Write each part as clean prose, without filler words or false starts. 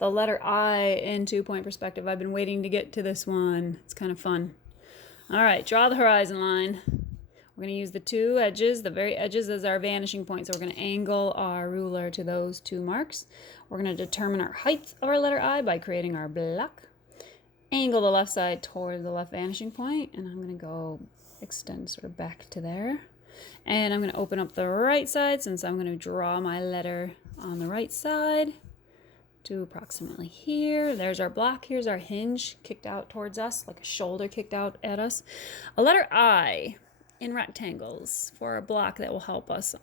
the letter I in 2-point perspective. I've been waiting to get to this one. It's kind of fun. All right, draw the horizon line. We're going to use the two edges, the very edges, as our vanishing point. So we're going to angle our ruler to those two marks. We're going to determine our height of our letter I by creating our block. Angle the left side toward the left vanishing point, and I'm going to go extend sort of back to there. And I'm going to open up the right side since I'm going to draw my letter on the right side to approximately here. There's our block. Here's our hinge kicked out towards us, like a shoulder kicked out at us. A letter I in rectangles for a block that will help us.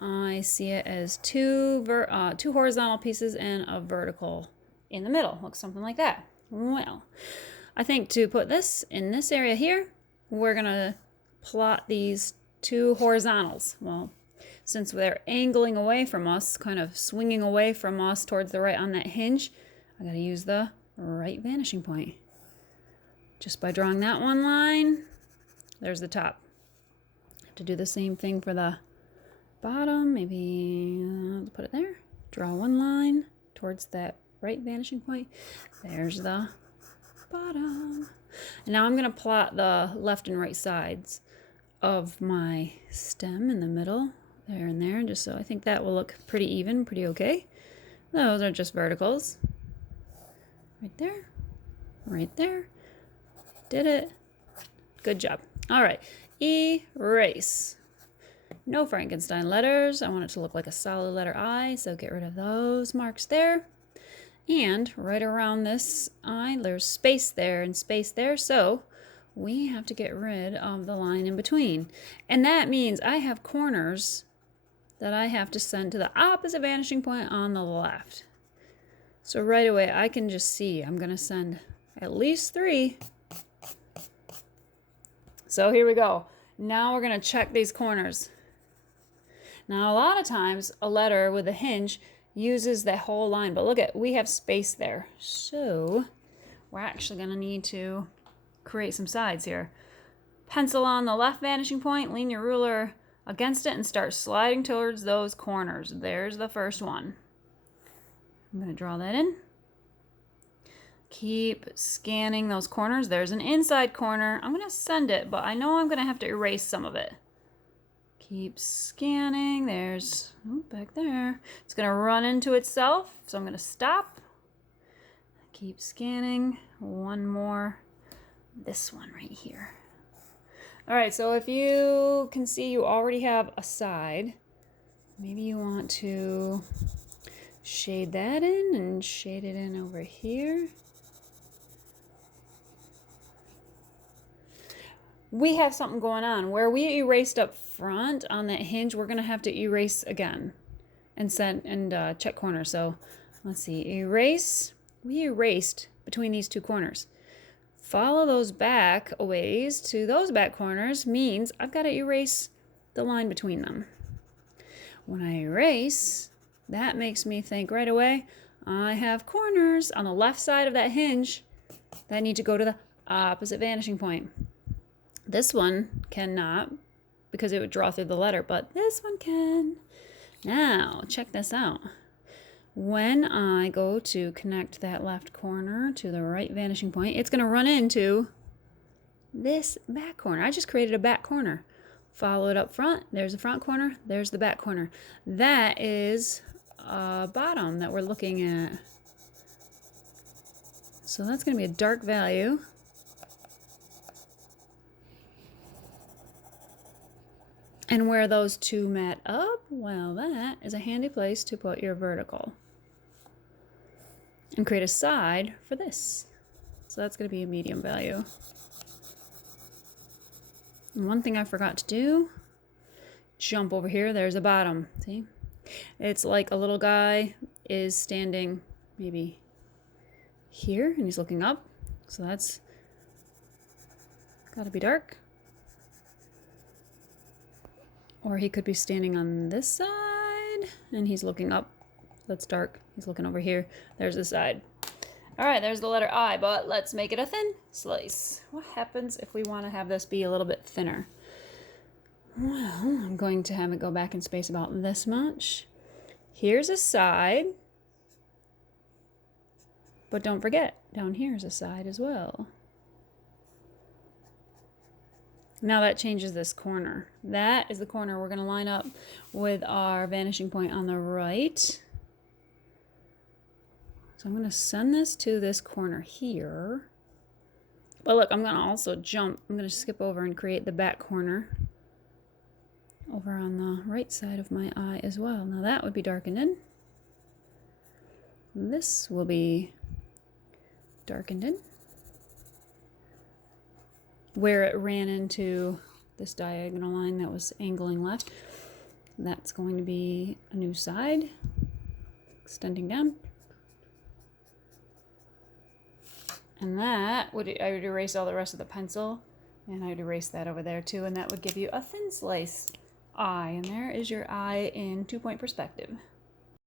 I see it as two horizontal pieces and a vertical in the middle. Looks something like that. Well, I think to put this in this area here, we're going to plot these two horizontals. Well, since they're angling away from us, kind of swinging away from us towards the right on that hinge, I got to use the right vanishing point. Just by drawing that one line, there's the top. I have to do the same thing for the bottom. Maybe put it there. Draw one line towards that right vanishing point. There's the bottom. And now I'm going to plot the left and right sides of my stem in the middle, there and there, just so I think that will look pretty even, pretty okay. Those are just verticals. Right there, right there. Did it. Good job. All right, erase. No Frankenstein letters. I want it to look like a solid letter I, so get rid of those marks there. And right around this I, there's space there and space there, so we have to get rid of the line in between. And that means I have corners that I have to send to the opposite vanishing point on the left. So right away I can just see I'm going to send at least 3. So here we go. Now we're going to check these corners. Now a lot of times a letter with a hinge uses that whole line, but look at, we have space there. So we're actually going to need to create some sides here. Pencil on the left vanishing point, lean your ruler against it and start sliding towards those corners. There's the first one. I'm going to draw that in. Keep scanning those corners. There's an inside corner. I'm going to send it, but I know I'm going to have to erase some of it. Keep scanning. There's, oh, back there. It's going to run into itself, so I'm going to stop. Keep scanning. One more. This one right here. All right, so if you can see you already have a side, maybe you want to shade that in and shade it in over here. We have something going on. Where we erased up front on that hinge, we're going to have to erase again and check corners. So let's see, erase. We erased between these two corners. Follow those back a ways to those back corners means I've got to erase the line between them. When I erase, that makes me think right away, I have corners on the left side of that hinge that need to go to the opposite vanishing point. This one cannot because it would draw through the letter, but this one can. Now, check this out. When I go to connect that left corner to the right vanishing point, it's going to run into this back corner. I just created a back corner. Follow it up front. There's the front corner. There's the back corner. That is a bottom that we're looking at. So that's going to be a dark value. And where those two met up, well, that is a handy place to put your vertical. And create a side for this. So that's going to be a medium value. And one thing I forgot to do, jump over here, there's a bottom, see? It's like a little guy is standing maybe here and he's looking up. So that's got to be dark. Or he could be standing on this side and he's looking up. That's dark. He's looking over here. There's the side. All right, there's the letter I, but let's make it a thin slice. What happens if we want to have this be a little bit thinner? Well, I'm going to have it go back in space about this much. Here's a side. But don't forget, down here is a side as well. Now that changes this corner. That is the corner we're going to line up with our vanishing point on the right. So I'm going to send this to this corner here. But look, I'm going to also jump. I'm going to skip over and create the back corner over on the right side of my eye as well. Now that would be darkened in. This will be darkened in. Where it ran into this diagonal line that was angling left, that's going to be a new side, extending down. And that would, I would erase all the rest of the pencil, and I would erase that over there too, and that would give you a thin slice eye. And there is your eye in 2-point perspective.